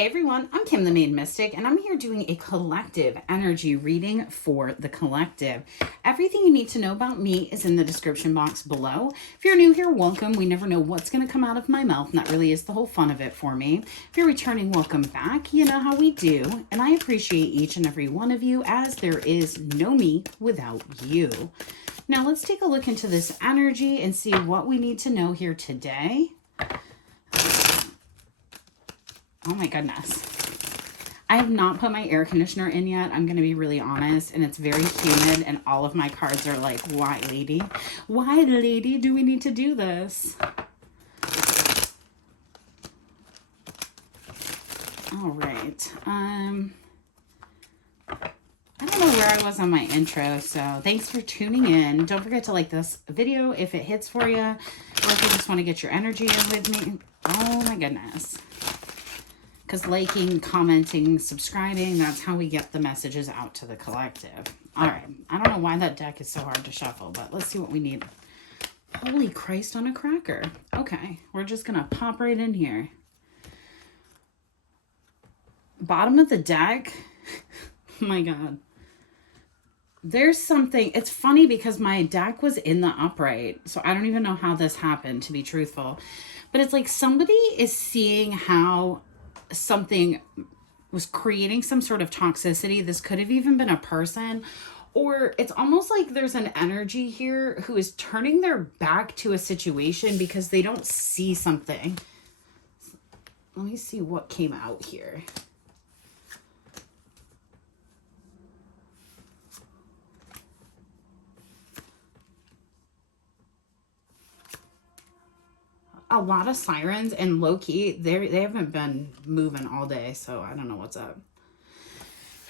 Hey everyone, I'm Kim the Maine Mystic, and I'm here doing a collective energy reading for the collective. Everything you need to know about me is in the description box below. If you're new here, welcome. We never know what's going to come out of my mouth, and that really is the whole fun of it for me. If you're returning, welcome back. You know how we do, and I appreciate each and every one of you, as there is no me without you. Now let's take a look into this energy and see what we need to know here today. Oh my goodness. I have not put my air conditioner in yet. I'm going to be really honest. And it's very humid. And all of my cards are like, why, lady? Why, lady, do we need to do this? All right. I don't know where I was on my intro. So thanks for tuning in. Don't forget to like this video if it hits for you. Or if you just want to get your energy in with me. Oh my goodness. Because liking, commenting, subscribing, that's how we get the messages out to the collective. All right. I don't know why that deck is so hard to shuffle, but let's see what we need. Holy Christ on a cracker. Okay. We're just going to pop right in here. Bottom of the deck. Oh my God. There's something. It's funny because my deck was in the upright. So I don't even know how this happened, to be truthful. But it's like somebody is seeing how something was creating some sort of toxicity. This could have even been a person, or it's almost like there's an energy here who is turning their back to a situation because they don't see something. Let me see what came out here. A lot of sirens, and low-key, they haven't been moving all day, so I don't know what's up.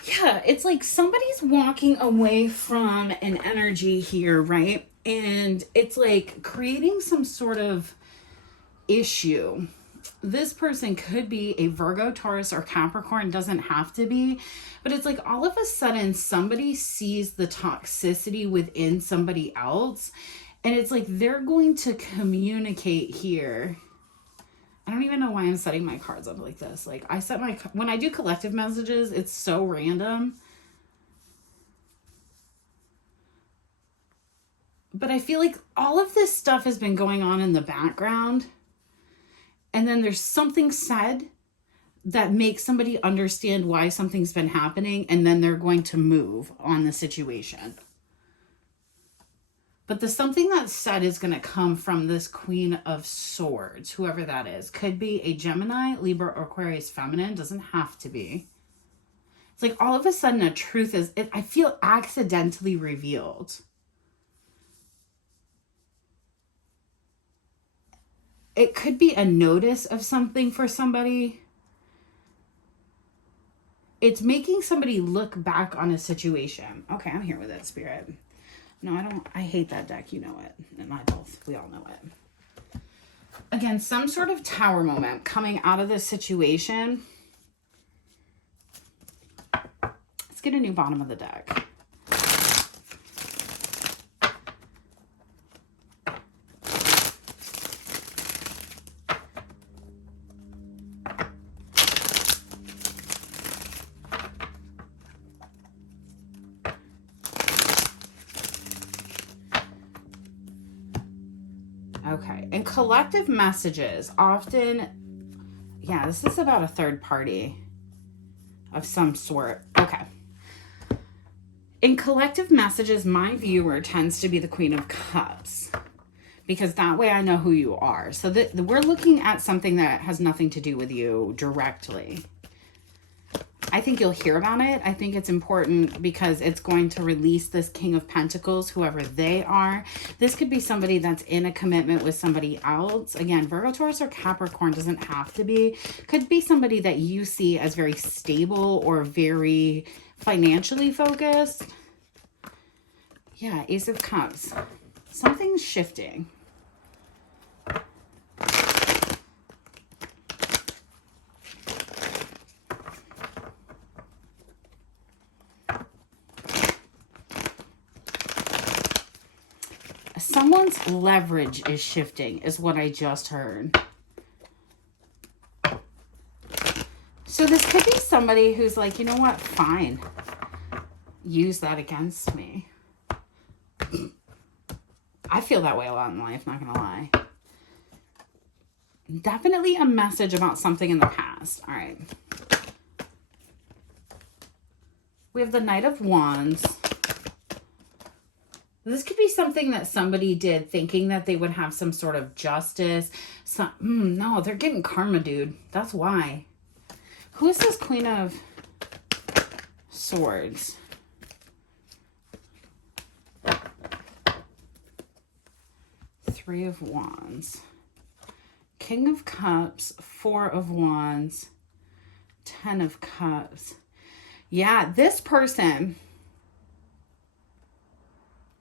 Yeah, it's like somebody's walking away from an energy here, right? And it's like creating some sort of issue. This person could be a Virgo, Taurus, or Capricorn. Doesn't have to be. But it's like all of a sudden somebody sees the toxicity within somebody else. And it's like they're going to communicate here. I don't even know why I'm setting my cards up like this. Like I set my, when I do collective messages, it's so random. But I feel like all of this stuff has been going on in the background. And then there's something said that makes somebody understand why something's been happening. And then they're going to move on the situation. But the something that's said is going to come from this Queen of Swords, whoever that is. Could be a Gemini, Libra, or Aquarius feminine. Doesn't have to be. It's like all of a sudden a truth is, I feel accidentally revealed. It could be a notice of something for somebody. It's making somebody look back on a situation. Okay, I'm here with it, Spirit. No, I don't. I hate that deck. You know it. And I both. We all know it. Again, some sort of tower moment coming out of this situation. Let's get a new bottom of the deck. Okay, and collective messages often, yeah, this is about a third party of some sort. Okay. In collective messages, my viewer tends to be the Queen of Cups, because that way I know who you are. So that we're looking at something that has nothing to do with you directly. I think you'll hear about it. I think it's important because it's going to release this King of Pentacles, whoever they are. This could be somebody that's in a commitment with somebody else. Again, Virgo, Taurus, or Capricorn doesn't have to be. Could be somebody that you see as very stable or very financially focused. Yeah, Ace of Cups. Something's shifting. Someone's leverage is shifting, is what I just heard. So this could be somebody who's like, you know what? Fine. Use that against me. I feel that way a lot in life, not gonna lie. Definitely a message about something in the past. All right. We have the Knight of Wands. This could be something that somebody did thinking that they would have some sort of justice. No, they're getting karma, dude. That's why. Who is this Queen of Swords? Three of Wands. King of Cups. Four of Wands. 10 of Cups. Yeah, this person,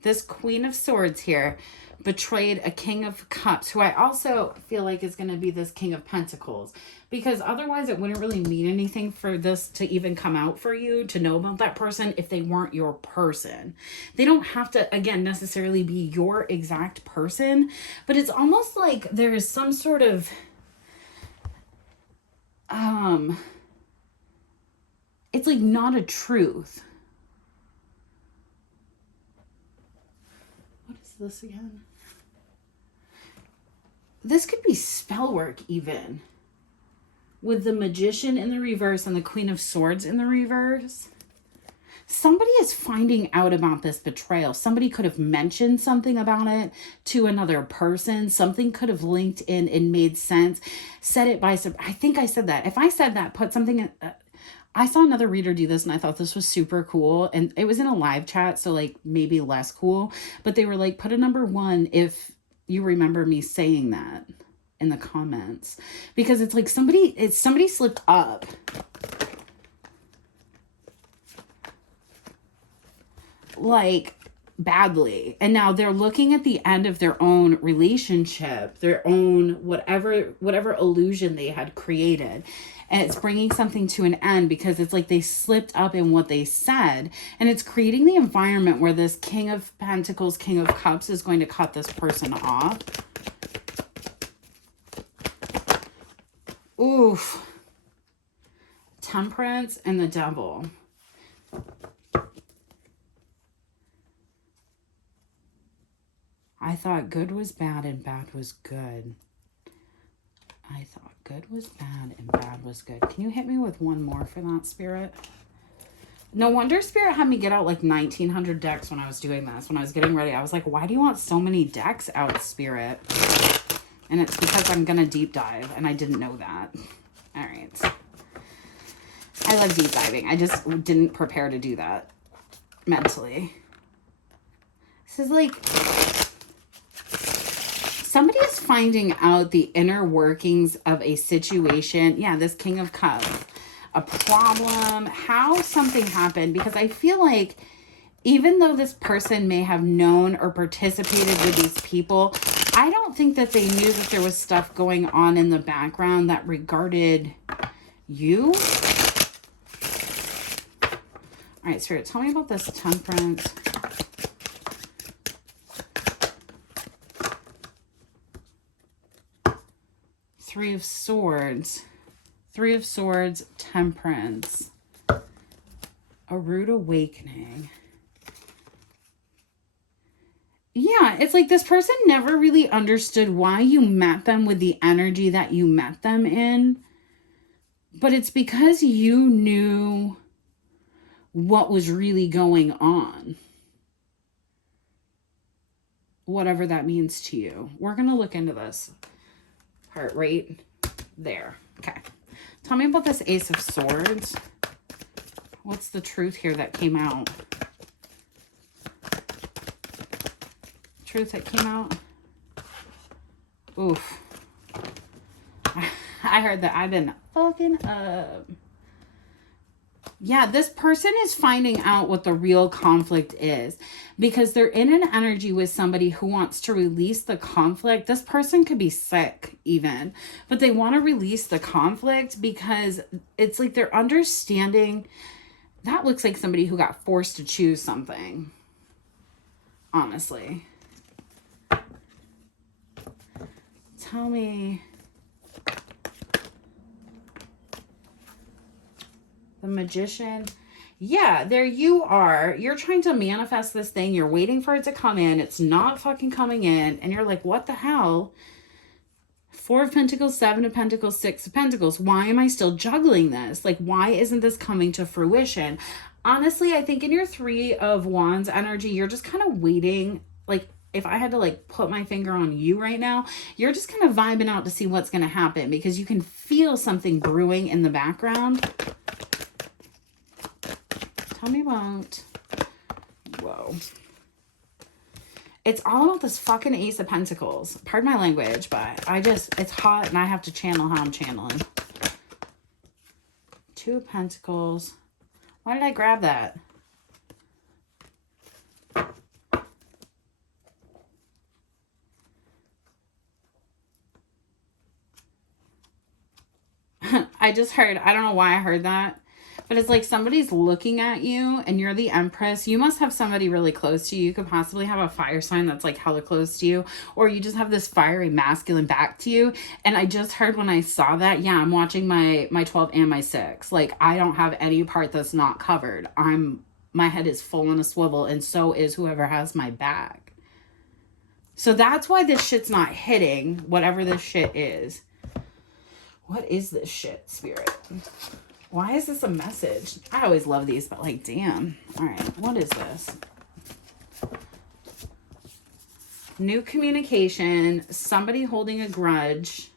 this Queen of Swords here, betrayed a King of Cups, who I also feel like is going to be this King of Pentacles. Because otherwise it wouldn't really mean anything for this to even come out for you, to know about that person, if they weren't your person. They don't have to, again, necessarily be your exact person. But it's almost like there's some sort of... it's like not a truth. What is this again? This could be spell work even. With the Magician in the reverse and the Queen of Swords in the reverse. Somebody is finding out about this betrayal. Somebody could have mentioned something about it to another person. Something could have linked in and made sense. Said it by... I think I said that. If I said that, put something in... I saw another reader do this and I thought this was super cool. And it was in a live chat, so like maybe less cool. But they were like, put a number 1 if you remember me saying that in the comments. Because it's like somebody slipped up. Like badly. And now they're looking at the end of their own relationship, their own whatever illusion they had created. And it's bringing something to an end because it's like they slipped up in what they said. And it's creating the environment where this King of Pentacles, King of Cups is going to cut this person off. Oof. Temperance and the Devil. I thought good was bad and bad was good. I thought good was bad and bad was good. Can you hit me with one more for that, Spirit? No wonder Spirit had me get out like 1,900 decks when I was doing this. When I was getting ready, I was like, why do you want so many decks out, Spirit? And it's because I'm going to deep dive, and I didn't know that. All right. I love deep diving. I just didn't prepare to do that mentally. This is like... somebody is finding out the inner workings of a situation. Yeah, this King of Cups. A problem. How something happened. Because I feel like even though this person may have known or participated with these people, I don't think that they knew that there was stuff going on in the background that regarded you. All right, Spirit, tell me about this Temperance. Three of Swords. Three of Swords, Temperance. A rude awakening. Yeah, it's like this person never really understood why you met them with the energy that you met them in. But it's because you knew what was really going on. Whatever that means to you. We're going to look into this part right there. Okay. Tell me about this Ace of Swords. What's the truth here that came out? Truth that came out? Oof. I heard that I've been fucking up. Yeah, this person is finding out what the real conflict is because they're in an energy with somebody who wants to release the conflict. This person could be sick even, but they want to release the conflict because it's like they're understanding. That looks like somebody who got forced to choose something, honestly. Tell me. The Magician. Yeah, there you are. You're trying to manifest this thing. You're waiting for it to come in. It's not fucking coming in. And you're like, what the hell? 4 of Pentacles, 7 of Pentacles, 6 of Pentacles. Why am I still juggling this? Like, why isn't this coming to fruition? Honestly, I think in your 3 of Wands energy, you're just kind of waiting. Like, if I had to like put my finger on you right now, you're just kind of vibing out to see what's going to happen because you can feel something brewing in the background. Tell me about, whoa. It's all about this fucking Ace of Pentacles. Pardon my language, but it's hot and I have to channel how I'm channeling. 2 of Pentacles. Why did I grab that? I just heard, I don't know why I heard that, but it's like somebody's looking at you and you're the Empress. You must have somebody really close to you. You could possibly have a fire sign that's like hella close to you, or you just have this fiery masculine back to you. And I just heard when I saw that, yeah, I'm watching my 12 and my 6. Like, I don't have any part that's not covered. My head is full on a swivel, and so is whoever has my back. So that's why this shit's not hitting, whatever this shit is. What is this shit, Spirit? Why is this a message? I always love these, but like, damn. All right, what is this? New communication, somebody holding a grudge.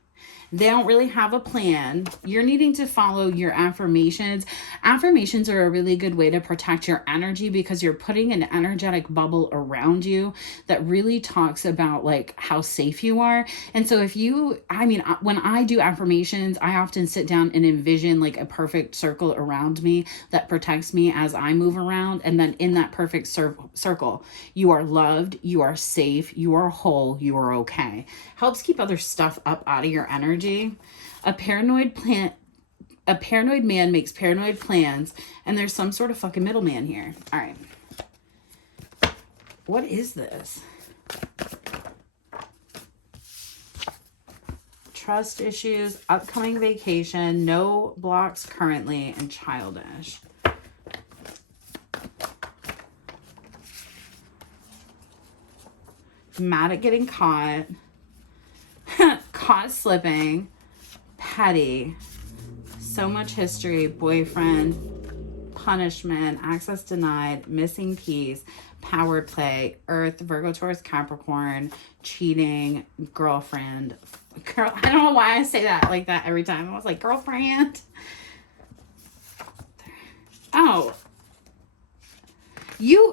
They don't really have a plan. You're needing to follow your affirmations. Affirmations are a really good way to protect your energy because you're putting an energetic bubble around you that really talks about like how safe you are. And so when I do affirmations, I often sit down and envision like a perfect circle around me that protects me as I move around. And then in that perfect circle, you are loved, you are safe, you are whole, you are okay. Helps keep other stuff up out of your energy. A paranoid man makes paranoid plans, and there's some sort of fucking middleman here. All right. What is this? Trust issues, upcoming vacation, no blocks currently, and childish. Mad at getting caught. Caught slipping, petty, so much history, boyfriend, punishment, access denied, missing piece, power play, Earth, Virgo, Taurus, Capricorn, cheating, girlfriend. Girl, I don't know why I say that like that every time. I was like, girlfriend. Oh.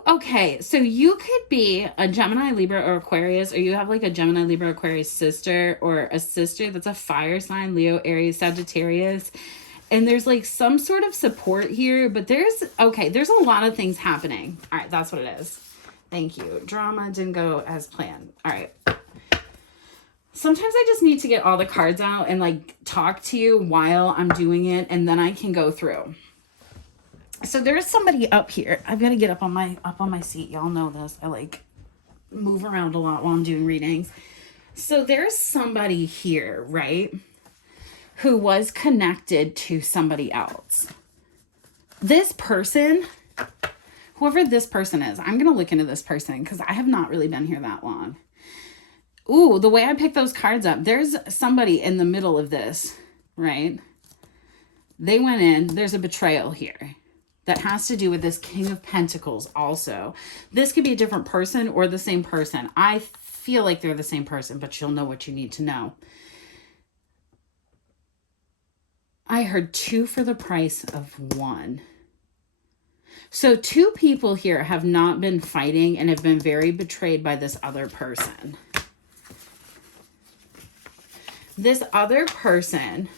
Okay, so you could be a Gemini, Libra, or Aquarius, or you have like a Gemini, Libra, Aquarius sister, or a sister that's a fire sign, Leo, Aries, Sagittarius. And there's like some sort of support here, but there's a lot of things happening. All right, that's what it is. Thank you. Drama didn't go as planned. All right. Sometimes I just need to get all the cards out and like talk to you while I'm doing it, and then I can go through. So there's somebody up here. I've got to get up on my seat. Y'all know this. I like move around a lot while I'm doing readings. So there's somebody here, right, who was connected to somebody else. This person, whoever this person is, I'm going to look into this person because I have not really been here that long. Ooh, the way I picked those cards up, there's somebody in the middle of this, right? They went in. There's a betrayal here. That has to do with this King of Pentacles also. This could be a different person or the same person. I feel like they're the same person, but you'll know what you need to know. I heard 2 for the price of 1. So 2 people here have not been fighting and have been very betrayed by this other person. This other person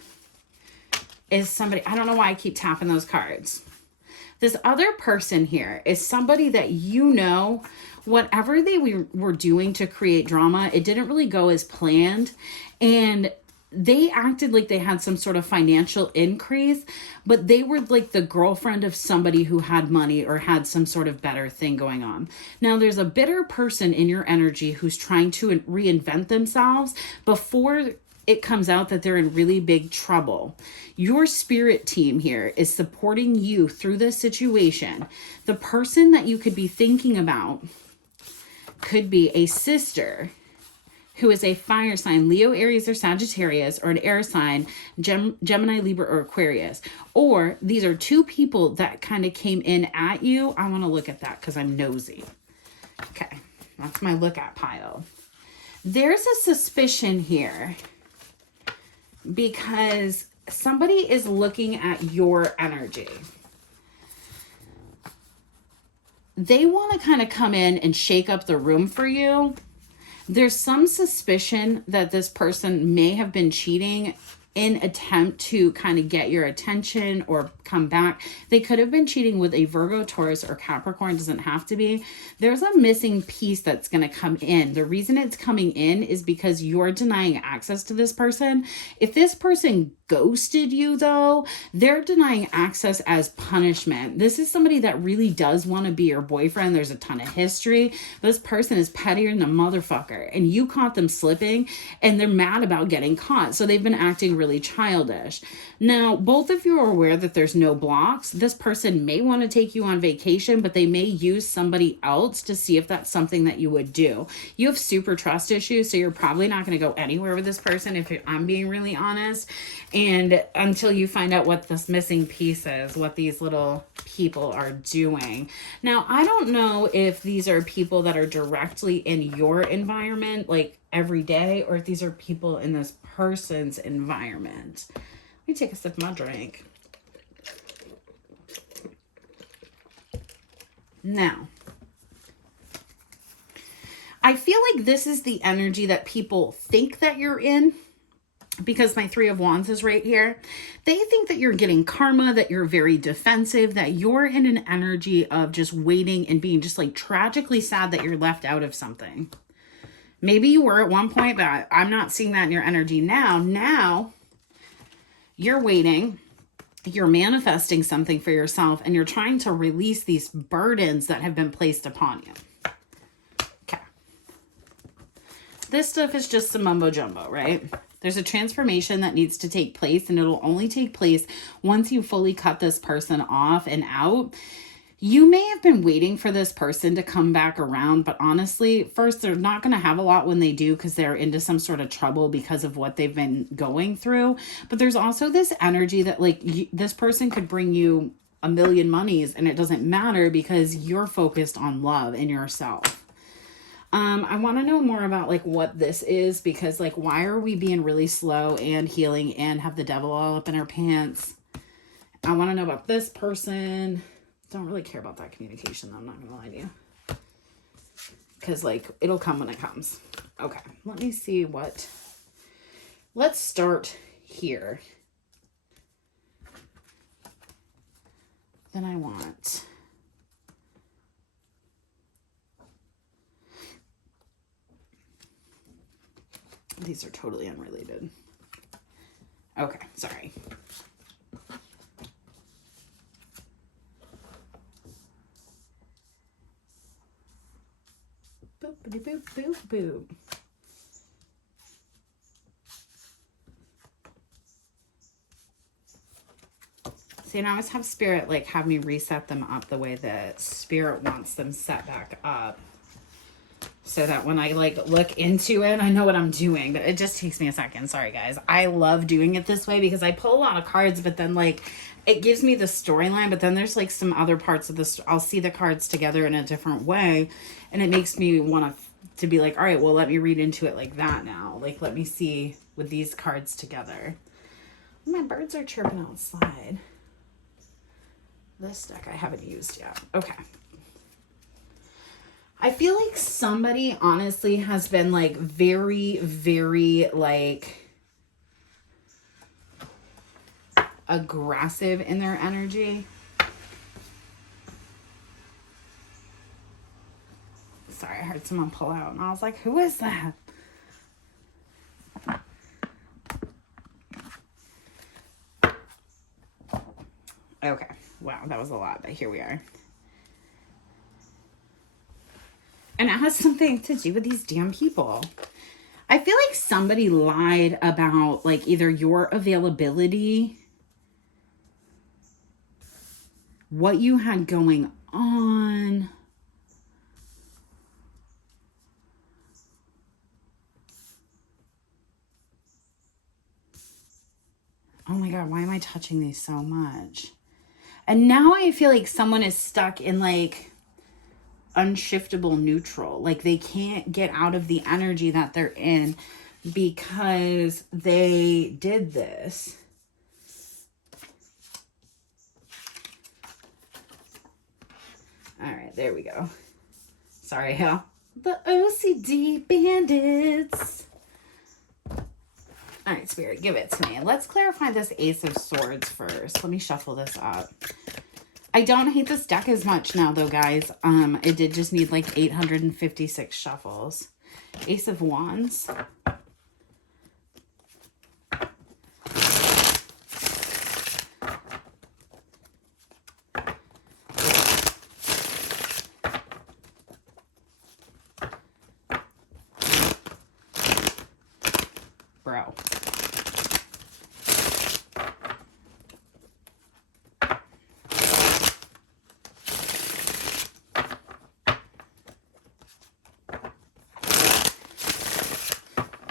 is somebody, I don't know why I keep tapping those cards. This other person here is somebody that whatever they were doing to create drama, it didn't really go as planned. And they acted like they had some sort of financial increase, but they were like the girlfriend of somebody who had money or had some sort of better thing going on. Now, there's a bitter person in your energy who's trying to reinvent themselves before it comes out that they're in really big trouble. Your spirit team here is supporting you through this situation. The person that you could be thinking about could be a sister who is a fire sign, Leo, Aries, or Sagittarius, or an air sign, Gemini, Libra, or Aquarius. Or these are two people that kind of came in at you. I want to look at that because I'm nosy. Okay, that's my look at pile. There's a suspicion here because somebody is looking at your energy. They want to kind of come in and shake up the room for you. There's some suspicion that this person may have been cheating in attempt to kind of get your attention or come back. They could have been cheating with a Virgo, Taurus, or Capricorn. Doesn't have to be. There's a missing piece that's going to come in. The reason it's coming in is because you're denying access to this person. If this person ghosted you, though, they're denying access as punishment. This is somebody that really does want to be your boyfriend. There's a ton of history. This person is pettier than a motherfucker, and you caught them slipping, and they're mad about getting caught. So they've been acting really childish. Now, both of you are aware that there's no blocks. This person may want to take you on vacation, but they may use somebody else to see if that's something that you would do. You have super trust issues, so you're probably not going to go anywhere with this person if I'm being really honest. And until you find out what this missing piece is, what these little people are doing. Now, I don't know if these are people that are directly in your environment, like every day, or if these are people in this person's environment. Let me take a sip of my drink. Now, I feel like this is the energy that people think that you're in, because my Three of Wands is right here. They think that you're getting karma, that you're very defensive, that you're in an energy of just waiting and being just like tragically sad that you're left out of something. Maybe you were at one point, but I'm not seeing that in your energy now. Now, you're waiting. You're manifesting something for yourself, and you're trying to release these burdens that have been placed upon you. Okay. This stuff is just some mumbo jumbo, right? There's a transformation that needs to take place, and it'll only take place once you fully cut this person off and out. You may have been waiting for this person to come back around, but honestly, first, they're not going to have a lot when they do because they're into some sort of trouble because of what they've been going through. But there's also this energy that like this person could bring you a million monies and it doesn't matter because you're focused on love and yourself. I want to know more about like what this is, because like, why are we being really slow and healing and have the devil all up in our pants? I want to know about this person. Don't really care about that communication though, I'm not gonna lie to you. Because like, it'll come when it comes. Okay, let me see what, let's start here. Then I want, these are totally unrelated. Okay, sorry. Boop, boop, boop, boop. See, and I always have spirit like have me reset them up the way that spirit wants them set back up, so that when I like look into it, I know what I'm doing. But it just takes me a second. Sorry, guys. I love doing it this way because I pull a lot of cards, but then like it gives me the storyline. But then there's like some other parts of this. I'll see the cards together in a different way, and it makes me want to be like, all right, well, let me read into it like that now. Like, let me see with these cards together. My birds are chirping outside. This deck I haven't used yet. Okay. I feel like somebody honestly has been like very, very like aggressive in their energy. Sorry, I heard someone pull out and I was like, who is that? Okay. Wow, that was a lot, but here we are. And it has something to do with these damn people. I feel like somebody lied about like either your availability, what you had going on. Oh my God, why am I touching these so much? And now I feel like someone is stuck in like unshiftable neutral. Like they can't get out of the energy that they're in because they did this. All right, there we go. Sorry, Hal. The OCD bandits. All right, Spirit, give it to me. Let's clarify this Ace of Swords first. Let me shuffle this up. I don't hate this deck as much now, though, guys. It did just need like 856 shuffles. Ace of Wands. Bro.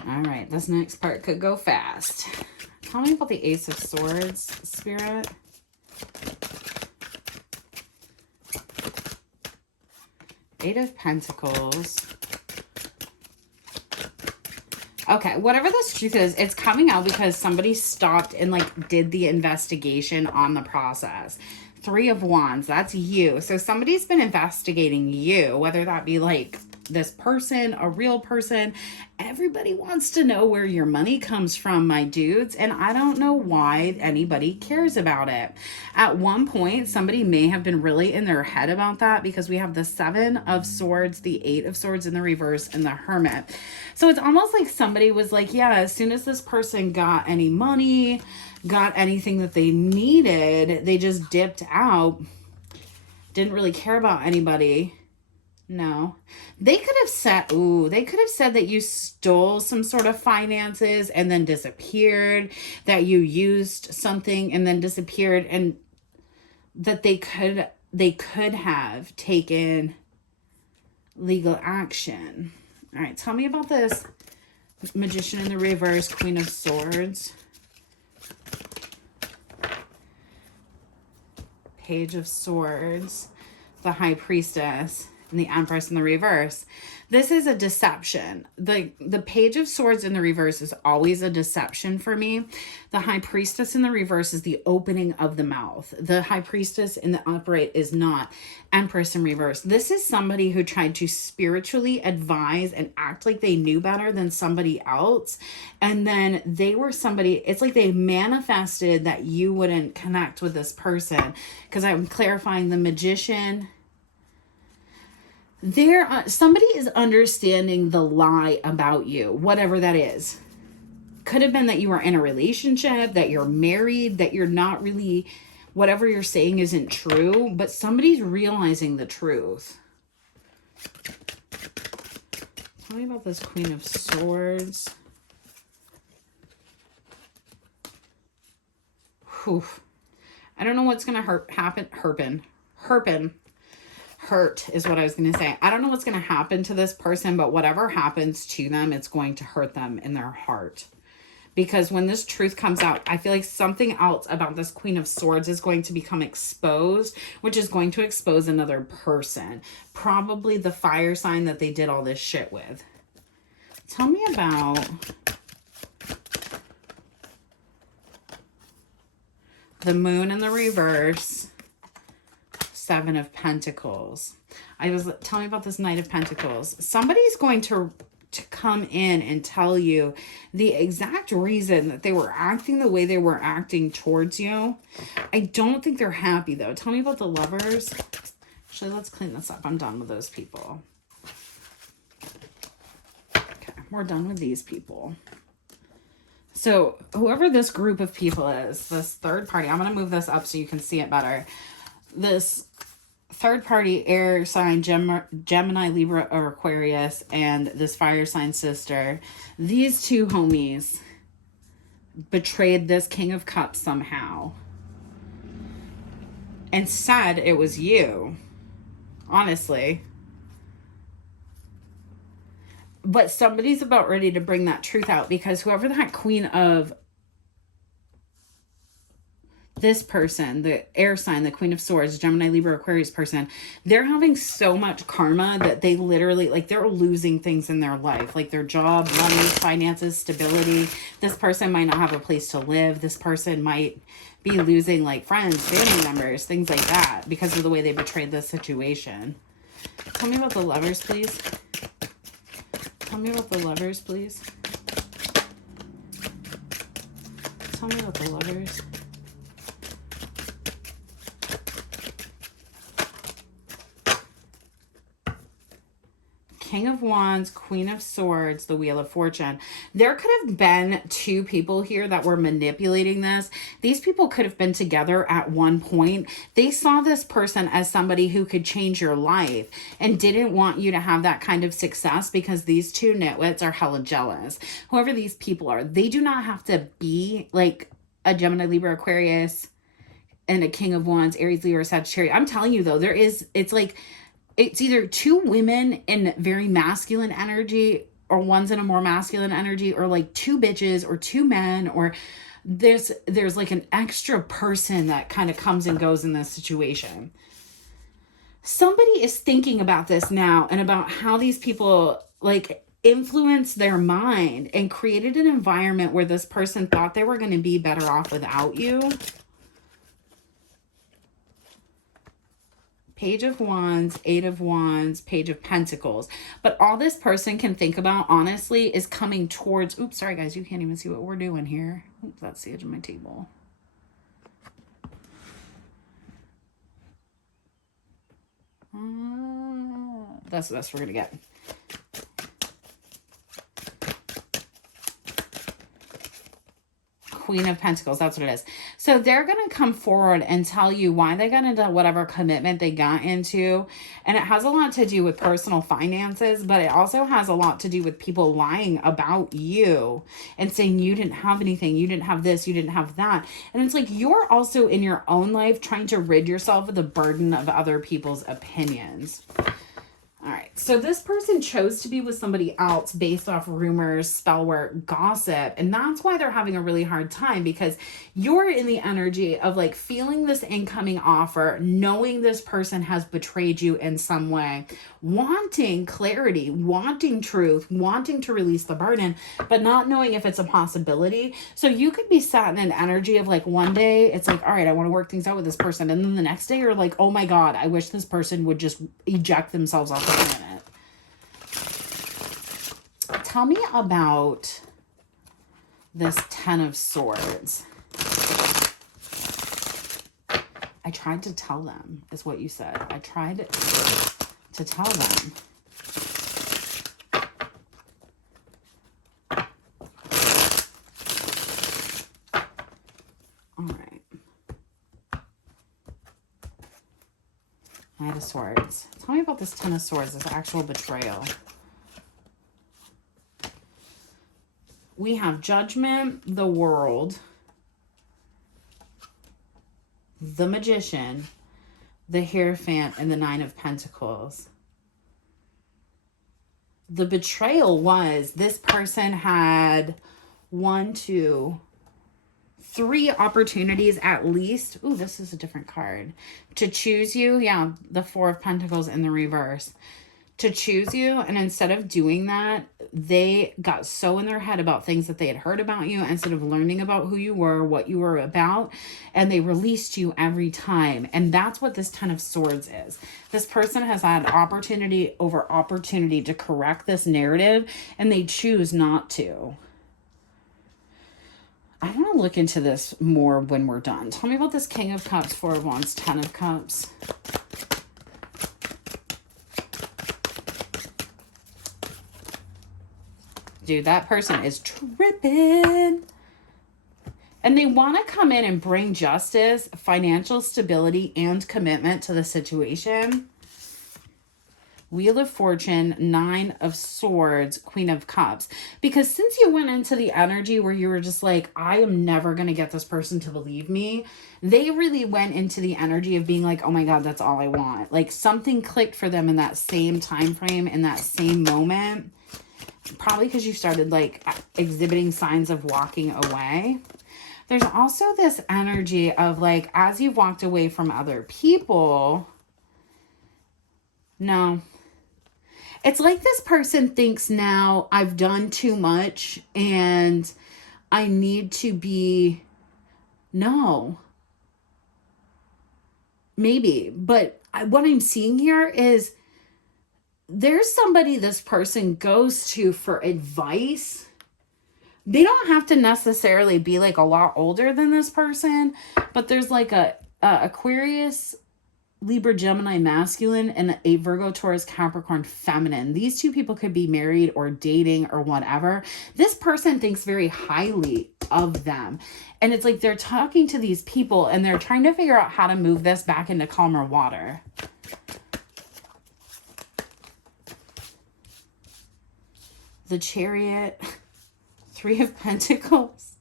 All right, this next part could go fast. Tell me about the Ace of Swords, Spirit. Eight of Pentacles. Okay, whatever this truth is, it's coming out because somebody stopped and like did the investigation on the process. Three of Wands, that's you. So somebody's been investigating you, whether that be like this person, a real person. Everybody wants to know where your money comes from, my dudes. And I don't know why anybody cares about it. At one point, somebody may have been really in their head about that because we have the Seven of Swords, the Eight of Swords in the reverse, and the Hermit. So it's almost like somebody was like, yeah, as soon as this person got any money, got anything that they needed, they just dipped out. Didn't really care about anybody. No. They could have said, they could have said that you stole some sort of finances and then disappeared, that you used something and then disappeared, and that they could have taken legal action. All right, tell me about this Magician in the reverse, Queen of Swords. Page of Swords, the High Priestess, and the Empress in the reverse. This is a deception. The Page of Swords in the reverse is always a deception for me. The High Priestess in the reverse is the opening of the mouth. The High Priestess in the upright is not. Empress in reverse. This is somebody who tried to spiritually advise and act like they knew better than somebody else. And then they were somebody, it's like they manifested that you wouldn't connect with this person. Because I'm clarifying the Magician. Somebody is understanding the lie about you, whatever that is. Could have been that you were in a relationship, that you're married, that you're not really, whatever you're saying isn't true, but somebody's realizing the truth. Tell me about this Queen of Swords. Whew. I don't know what's going to hurt is what I was going to say. I don't know what's going to happen to this person, but whatever happens to them, it's going to hurt them in their heart. Because when this truth comes out, I feel like something else about this Queen of Swords is going to become exposed, which is going to expose another person. Probably the fire sign that they did all this shit with. Tell me about the Moon in the reverse. Seven of Pentacles. Tell me about this Knight of Pentacles. Somebody's going to come in and tell you the exact reason that they were acting the way they were acting towards you. I don't think they're happy though. Tell me about the Lovers. Actually, let's clean this up. I'm done with those people. Okay, we're done with these people. So whoever this group of people is, this third party, I'm going to move this up so you can see it better. This third party air sign, Gemini, Libra, or Aquarius, and this fire sign sister, these two homies betrayed this King of Cups somehow and said it was you, honestly. But somebody's about ready to bring that truth out, because whoever that queen of this person, the air sign, the Queen of Swords, Gemini, Libra, Aquarius person, they're having so much karma that they literally, like, they're losing things in their life, like their job, money, finances, stability. This person might not have a place to live. This person might be losing, like, friends, family members, things like that, because of the way they betrayed the situation. Tell me about the Lovers, please. Tell me about the Lovers, please. Tell me about the Lovers. King of Wands, Queen of Swords, the Wheel of Fortune. There could have been two people here that were manipulating this. These people could have been together at one point. They saw this person as somebody who could change your life and didn't want you to have that kind of success, because these two nitwits are hella jealous. Whoever these people are, they do not have to be like a Gemini, Libra, Aquarius, and a King of Wands, Aries, Leo, or Sagittarius. I'm telling you though, it's like, it's either two women in very masculine energy, or one's in a more masculine energy, or like two bitches or two men, or there's like an extra person that kind of comes and goes in this situation. Somebody is thinking about this now and about how these people like influenced their mind and created an environment where this person thought they were going to be better off without you. Page of Wands, Eight of Wands, Page of Pentacles. But all this person can think about, honestly, is coming towards... Oops, sorry, guys. You can't even see what we're doing here. Oops, that's the edge of my table. That's the best we're going to get. Queen of Pentacles, that's what it is. So they're going to come forward and tell you why they got into whatever commitment they got into. And it has a lot to do with personal finances, but it also has a lot to do with people lying about you and saying you didn't have anything, you didn't have this, you didn't have that. And it's like you're also in your own life trying to rid yourself of the burden of other people's opinions. All right, so this person chose to be with somebody else based off rumors, spell work, gossip, and that's why they're having a really hard time, because you're in the energy of like feeling this incoming offer, knowing this person has betrayed you in some way, wanting clarity, wanting truth, wanting to release the burden, but not knowing if it's a possibility. So you could be sat in an energy of like one day it's like, all right, I want to work things out with this person, and then the next day you're like, oh my God, I wish this person would just eject themselves off the planet. Tell me about this Ten of Swords. I tried to tell them, is what you said. I tried to tell them. All right. Knight of Swords. Tell me about this Ten of Swords, this actual betrayal. We have Judgment, the World, the Magician, the Hierophant, and the Nine of Pentacles. The betrayal was this person had 1, 2, 3 opportunities at least. Ooh, this is a different card. To choose you. Yeah, the Four of Pentacles in the reverse. To choose you, and instead of doing that, they got so in their head about things that they had heard about you instead of learning about who you were, what you were about, and they released you every time. And that's what this Ten of Swords is. This person has had opportunity over opportunity to correct this narrative, and they choose not to. I want to look into this more when we're done. Tell me about this King of Cups, Four of Wands, Ten of Cups. Dude, that person is tripping. And they want to come in and bring justice, financial stability, and commitment to the situation. Wheel of Fortune, 9 of Swords, Queen of Cups. Because since you went into the energy where you were just like, I am never going to get this person to believe me, they really went into the energy of being like, oh my God, that's all I want. Like something clicked for them in that same time frame, in that same moment. Probably because you started like exhibiting signs of walking away. There's also this energy of like, as you've walked away from other people, no. It's like this person thinks now I've done too much and I need to be, no. Maybe. But what I'm seeing here is there's somebody this person goes to for advice. They don't have to necessarily be like a lot older than this person, but there's like a Aquarius, Libra, Gemini masculine, and a Virgo, Taurus, Capricorn feminine. These two people could be married or dating or whatever. This person thinks very highly of them. And it's like they're talking to these people and they're trying to figure out how to move this back into calmer water. The Chariot, 3 of Pentacles,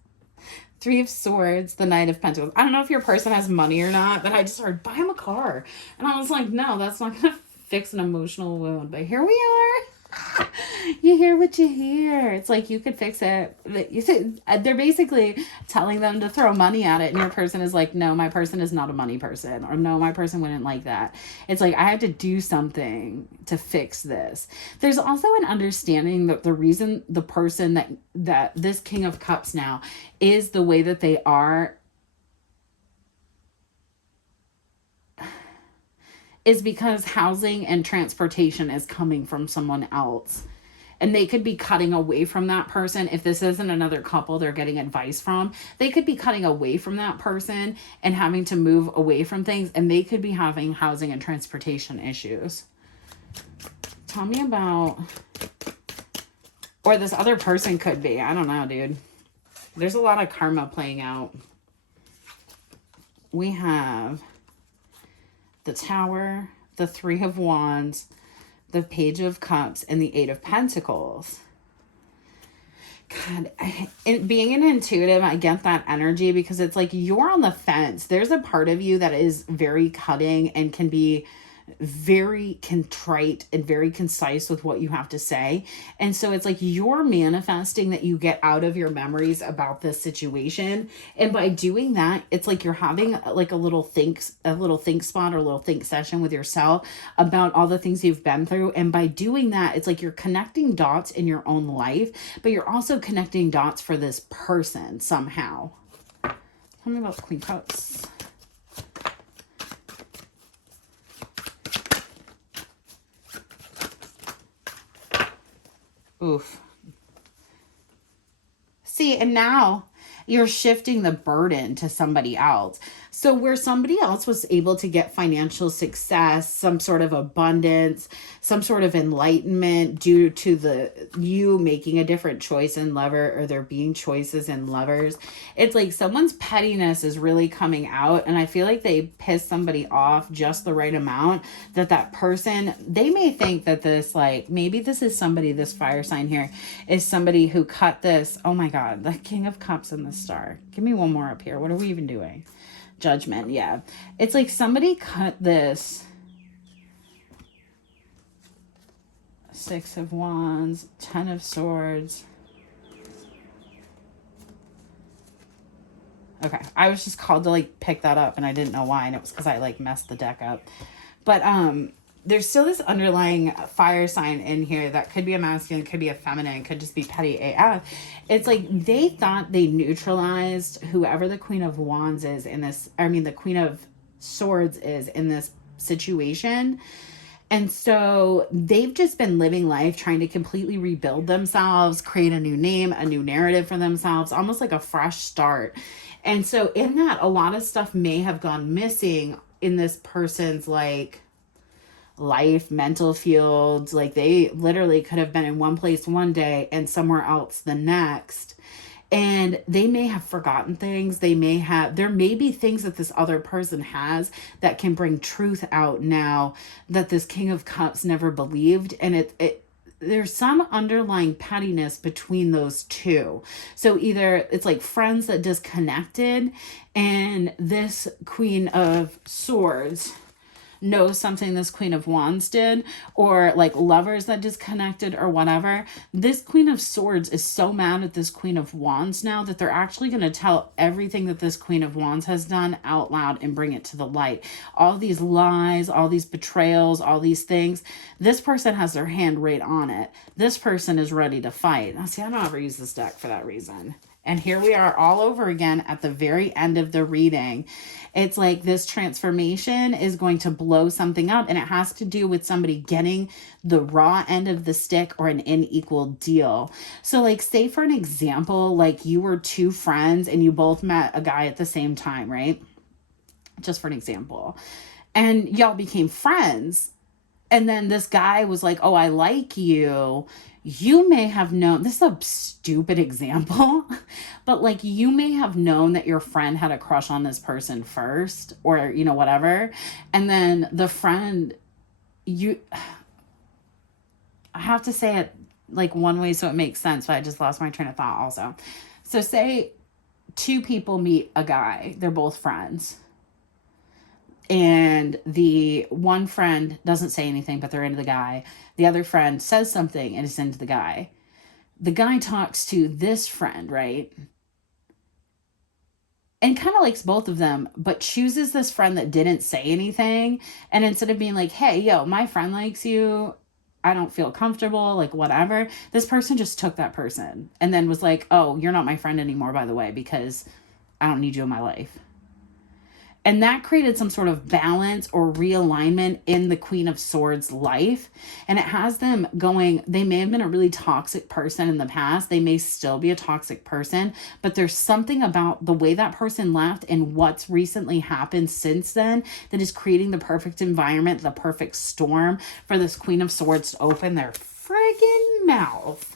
3 of Swords, the Knight of Pentacles. I don't know if your person has money or not, but I just heard, buy him a car. And I was like, no, that's not going to fix an emotional wound. But here we are. You hear what you hear. It's like you could fix it. They're basically telling them to throw money at it. And your person is like, no, my person is not a money person. Or no, my person wouldn't like that. It's like, I have to do something to fix this. There's also an understanding that the reason the person that this King of Cups now is the way that they are is because housing and transportation is coming from someone else. And they could be cutting away from that person. If this isn't another couple they're getting advice from, they could be cutting away from that person and having to move away from things. And they could be having housing and transportation issues. Tell me about, or this other person could be. I don't know, dude. There's a lot of karma playing out. We have the Tower, the 3 of Wands, the Page of Cups, and the 8 of Pentacles. God, being an intuitive, I get that energy because it's like you're on the fence. There's a part of you that is very cutting and can be very contrite and very concise with what you have to say. And so it's like you're manifesting that you get out of your memories about this situation. And by doing that, it's like you're having like a little think spot or a little think session with yourself about all the things you've been through. And by doing that, it's like you're connecting dots in your own life, but you're also connecting dots for this person somehow. Tell me about the Queen Cups. Oof. See, and now you're shifting the burden to somebody else. So where somebody else was able to get financial success, some sort of abundance, some sort of enlightenment due to you making a different choice in lover, or there being choices in lovers, it's like someone's pettiness is really coming out. And I feel like they piss somebody off just the right amount that person, they may think that this, like, maybe this is somebody, this fire sign here is somebody who cut this. Oh my God, the King of Cups and the Star. Give me one more up here. What are we even doing? Judgment. Yeah. It's like somebody cut this 6 of Wands, 10 of Swords. Okay. I was just called to like pick that up and I didn't know why. And it was because I like messed the deck up. But there's still this underlying fire sign in here that could be a masculine, could be a feminine, could just be petty AF. It's like they thought they neutralized whoever the Queen of Wands is in this, the Queen of Swords is in this situation. And so they've just been living life trying to completely rebuild themselves, create a new name, a new narrative for themselves, almost like a fresh start. And so in that, a lot of stuff may have gone missing in this person's like life, mental fields. Like they literally could have been in one place one day and somewhere else the next. And they may have forgotten things. There may be things that this other person has that can bring truth out now that this King of Cups never believed. And there's some underlying pettiness between those two. So either it's like friends that disconnected, and this Queen of Swords knows something this Queen of Wands did, or like lovers that disconnected or whatever. This Queen of Swords is so mad at this Queen of Wands now that they're actually going to tell everything that this Queen of Wands has done out loud and bring it to the light. All these lies, all these betrayals, all these things. This person has their hand right on it. This person is ready to fight. Now, see, I don't ever use this deck for that reason. And here we are all over again at the very end of the reading. It's like this transformation is going to blow something up, and it has to do with somebody getting the raw end of the stick or an unequal deal. So like, say for an example, like you were two friends and you both met a guy at the same time, right? Just for an example. And y'all became friends. And then this guy was like, oh, I like you. You may have known, this is a stupid example, but like you may have known that your friend had a crush on this person first, or, you know, whatever. And then the friend, I have to say it like one way so it makes sense, but I just lost my train of thought also. So say two people meet a guy, they're both friends. And the one friend doesn't say anything, but they're into the guy. The other friend says something and is into the guy. The guy talks to this friend, right? And kind of likes both of them, but chooses this friend that didn't say anything. And instead of being like, hey, yo, my friend likes you, I don't feel comfortable, like whatever. This person just took that person and then was like, oh, you're not my friend anymore, by the way, because I don't need you in my life. And that created some sort of balance or realignment in the Queen of Swords' life. And it has them going, they may have been a really toxic person in the past. They may still be a toxic person, but there's something about the way that person left and what's recently happened since then that is creating the perfect environment, the perfect storm for this Queen of Swords to open their friggin' mouth.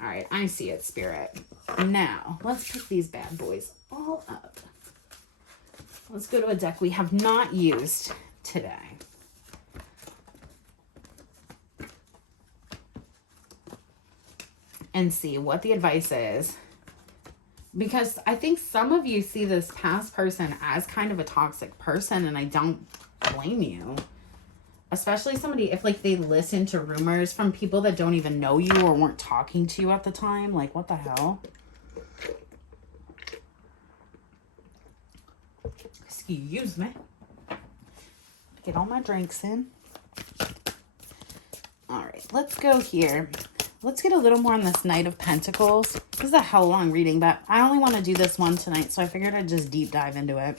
All right, I see it, Spirit. Now, let's pick these bad boys all up. Let's go to a deck we have not used today. And see what the advice is. Because I think some of you see this past person as kind of a toxic person, and I don't blame you. Especially somebody, if like they listen to rumors from people that don't even know you or weren't talking to you at the time. Like, what the hell? Excuse me. Get all my drinks in. All right, let's go here. Let's get a little more on this Knight of Pentacles. This is a hell long reading, but I only want to do this one tonight, so I figured I'd just deep dive into it.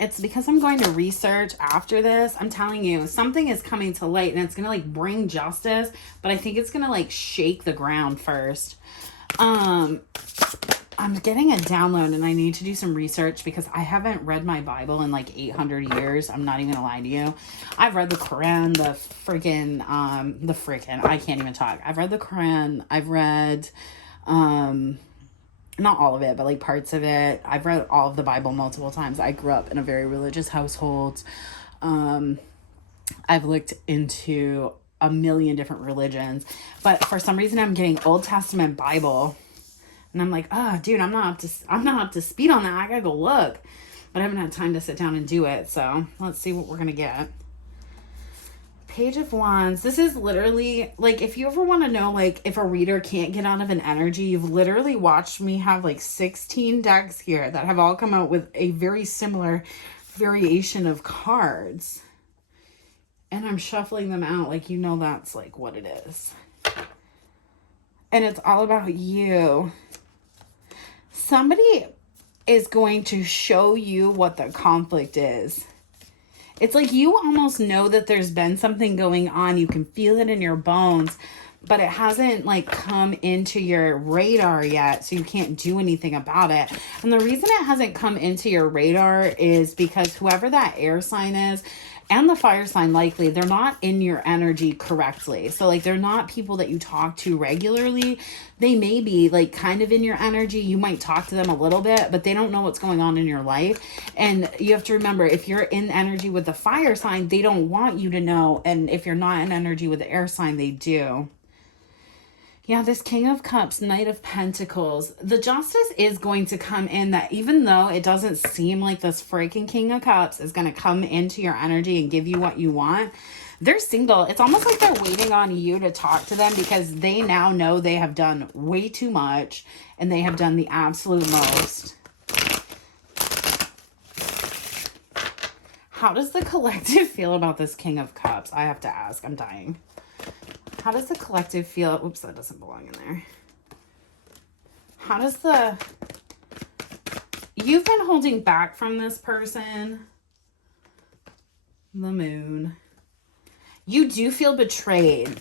It's because I'm going to research after this. I'm telling you, something is coming to light, and it's going to like bring justice, but I think it's going to like shake the ground first. I'm getting a download and I need to do some research because I haven't read my Bible in like 800 years. I'm not even gonna lie to you. I've read the Quran, I can't even talk. I've read the Quran. I've read, not all of it, but like parts of it. I've read all of the Bible multiple times. I grew up in a very religious household. I've looked into a million different religions, but for some reason I'm getting Old Testament Bible, and I'm like, oh, dude, I'm not up to speed on that. I gotta go look, but I haven't had time to sit down and do it. So let's see what we're gonna get. Page of Wands. This is literally like, if you ever want to know, like, if a reader can't get out of an energy, you've literally watched me have like 16 decks here that have all come out with a very similar variation of cards. And I'm shuffling them out like, you know, that's like what it is. And it's all about you. Somebody is going to show you what the conflict is. It's like you almost know that there's been something going on. You can feel it in your bones, but it hasn't like come into your radar yet, so you can't do anything about it. And the reason it hasn't come into your radar is because whoever that air sign is, and the fire sign, likely they're not in your energy correctly. So like they're not people that you talk to regularly. They may be like kind of in your energy. You might talk to them a little bit, but they don't know what's going on in your life. And you have to remember, if you're in energy with the fire sign, they don't want you to know. And if you're not in energy with the air sign, they do. Yeah, this King of Cups, Knight of Pentacles. The justice is going to come in, that even though it doesn't seem like this freaking King of Cups is going to come into your energy and give you what you want, they're single. It's almost like they're waiting on you to talk to them, because they now know they have done way too much and they have done the absolute most. How does the collective feel about this King of Cups? I have to ask. I'm dying. How does the collective feel? Oops, that doesn't belong in there. How does the... You've been holding back from this person. The Moon. You do feel betrayed.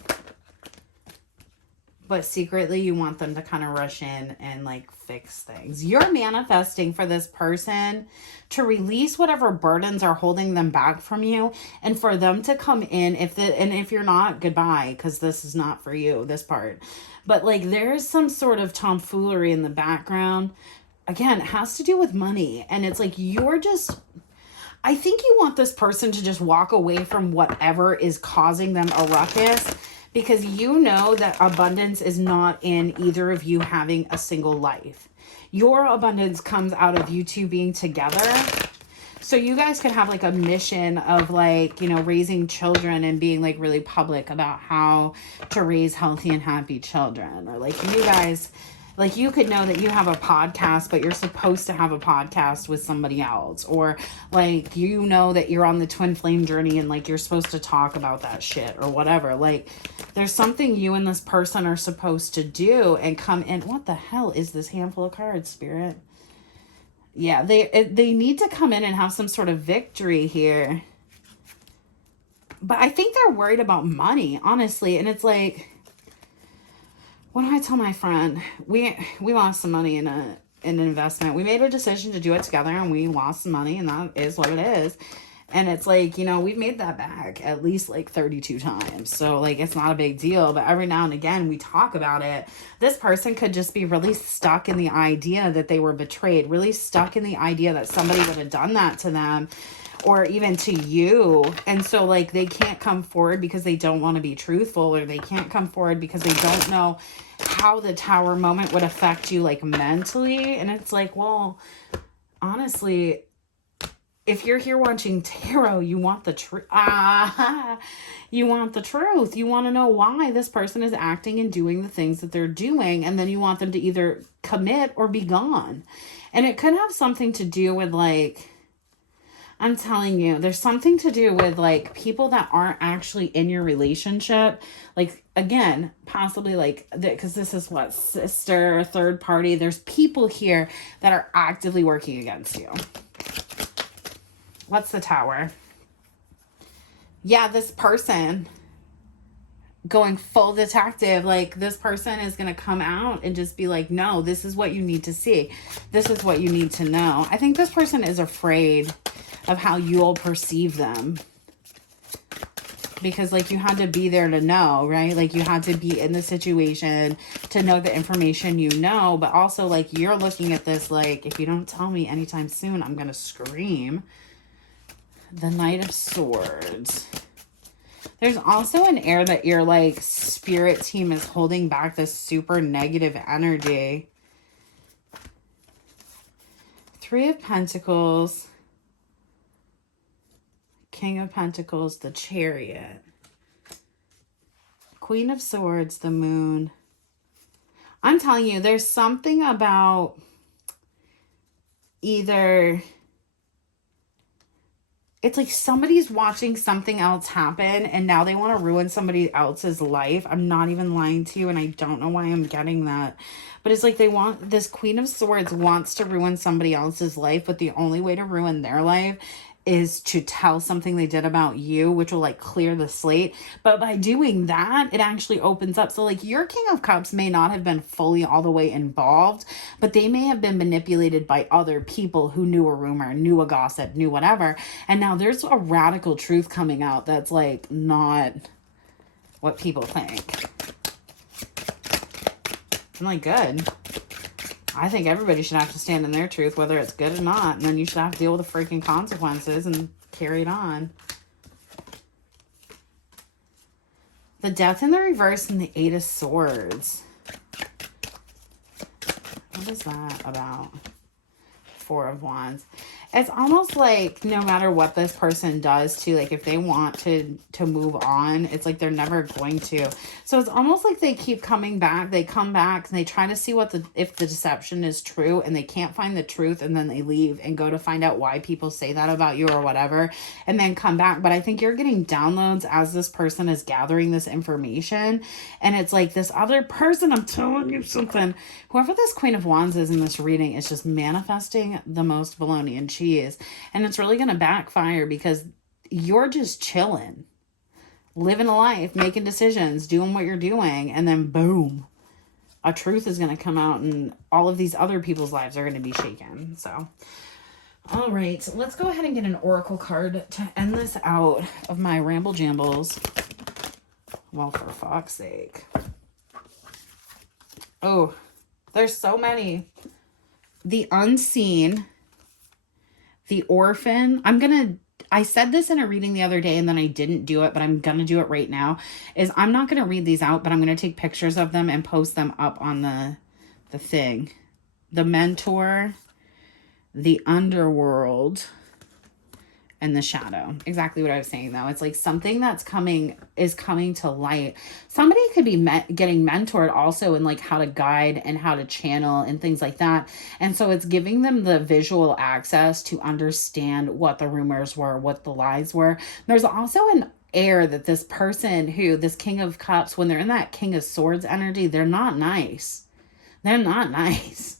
But secretly you want them to kind of rush in and like fix things. You're manifesting for this person to release whatever burdens are holding them back from you, and for them to come in. If you're not, goodbye, because this is not for you, this part. But like there's some sort of tomfoolery in the background. Again, it has to do with money, and it's like you're just... I think you want this person to just walk away from whatever is causing them a ruckus, because you know that abundance is not in either of you having a single life. Your abundance comes out of you two being together. So you guys could have like a mission of like, you know, raising children and being like really public about how to raise healthy and happy children. Or like you guys... Like you could know that you have a podcast, but you're supposed to have a podcast with somebody else. Or like, you know that you're on the twin flame journey and like you're supposed to talk about that shit or whatever. Like there's something you and this person are supposed to do and come in. What the hell is this handful of cards, Spirit? Yeah, they need to come in and have some sort of victory here. But I think they're worried about money, honestly. And it's like... What do I tell my friend? We lost some money in an investment. We made a decision to do it together and we lost some money, and that is what it is. And it's like, you know, we've made that back at least like 32 times. So like, it's not a big deal, but every now and again we talk about it. This person could just be really stuck in the idea that they were betrayed, really stuck in the idea that somebody would have done that to them, or even to you. And so like, they can't come forward because they don't want to be truthful, or they can't come forward because they don't know how the Tower moment would affect you like mentally. And it's like, well, honestly, if you're here watching tarot, you want the truth. You want the truth. You want to know why this person is acting and doing the things that they're doing. And then you want them to either commit or be gone. And it could have something to do with like... I'm telling you, there's something to do with like people that aren't actually in your relationship. Like, again, possibly like, because this is what, sister, third party. There's people here that are actively working against you. What's the Tower? Yeah, this person going full detective. Like this person is going to come out and just be like, no, this is what you need to see. This is what you need to know. I think this person is afraid of how you'll perceive them, because like you had to be there to know, right? Like you had to be in the situation to know the information you know, but also like you're looking at this like, if you don't tell me anytime soon, I'm gonna scream. The Knight of Swords. There's also an air that your like spirit team is holding back this super negative energy. Three of Pentacles, King of Pentacles, the Chariot, Queen of Swords, the Moon. I'm telling you, there's something about either... It's like somebody's watching something else happen and now they want to ruin somebody else's life. I'm not even lying to you, and I don't know why I'm getting that. But it's like they want... This Queen of Swords wants to ruin somebody else's life, but the only way to ruin their life is to tell something they did about you, which will like clear the slate. But by doing that, it actually opens up. So like your King of Cups may not have been fully all the way involved, but they may have been manipulated by other people who knew a rumor, knew a gossip, knew whatever. And now there's a radical truth coming out that's like not what people think. I'm like, good. I think everybody should have to stand in their truth, whether it's good or not. And then you should have to deal with the freaking consequences and carry it on. The Death in the reverse and the Eight of Swords. What is that about? Four of Wands. It's almost like no matter what this person does to, like if they want to move on, it's like they're never going to. So it's almost like they keep coming back. They come back and they try to see if the deception is true, and they can't find the truth, and then they leave and go to find out why people say that about you or whatever, and then come back. But I think you're getting downloads as this person is gathering this information, and it's like this other person, I'm telling you something, whoever this Queen of Wands is in this reading is just manifesting the most baloney and cheese, and it's really going to backfire because you're just chilling, living a life, making decisions, doing what you're doing, and then boom, a truth is going to come out, and all of these other people's lives are going to be shaken. So all right, so let's go ahead and get an oracle card to end this out of my ramble jambles. Well, for fuck's sake. Oh, there's so many. The Unseen, the Orphan. I said this in a reading the other day and then I didn't do it, but I'm going to do it right now. I'm not going to read these out, but I'm going to take pictures of them and post them up on the thing. The Mentor, the Underworld, and the Shadow. Exactly what I was saying though. It's like something that's is coming to light. Somebody could be getting mentored also in like how to guide and how to channel and things like that. And so it's giving them the visual access to understand what the rumors were, what the lies were. There's also an air that this person this King of Cups, when they're in that King of Swords energy, they're not nice. They're not nice.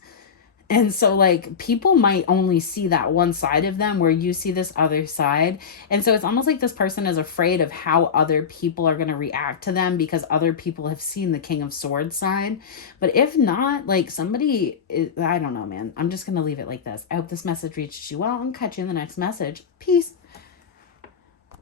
And so like people might only see that one side of them where you see this other side. And so it's almost like this person is afraid of how other people are going to react to them because other people have seen the King of Swords side. But if not, like I don't know, man. I'm just going to leave it like this. I hope this message reaches you well and catch you in the next message. Peace.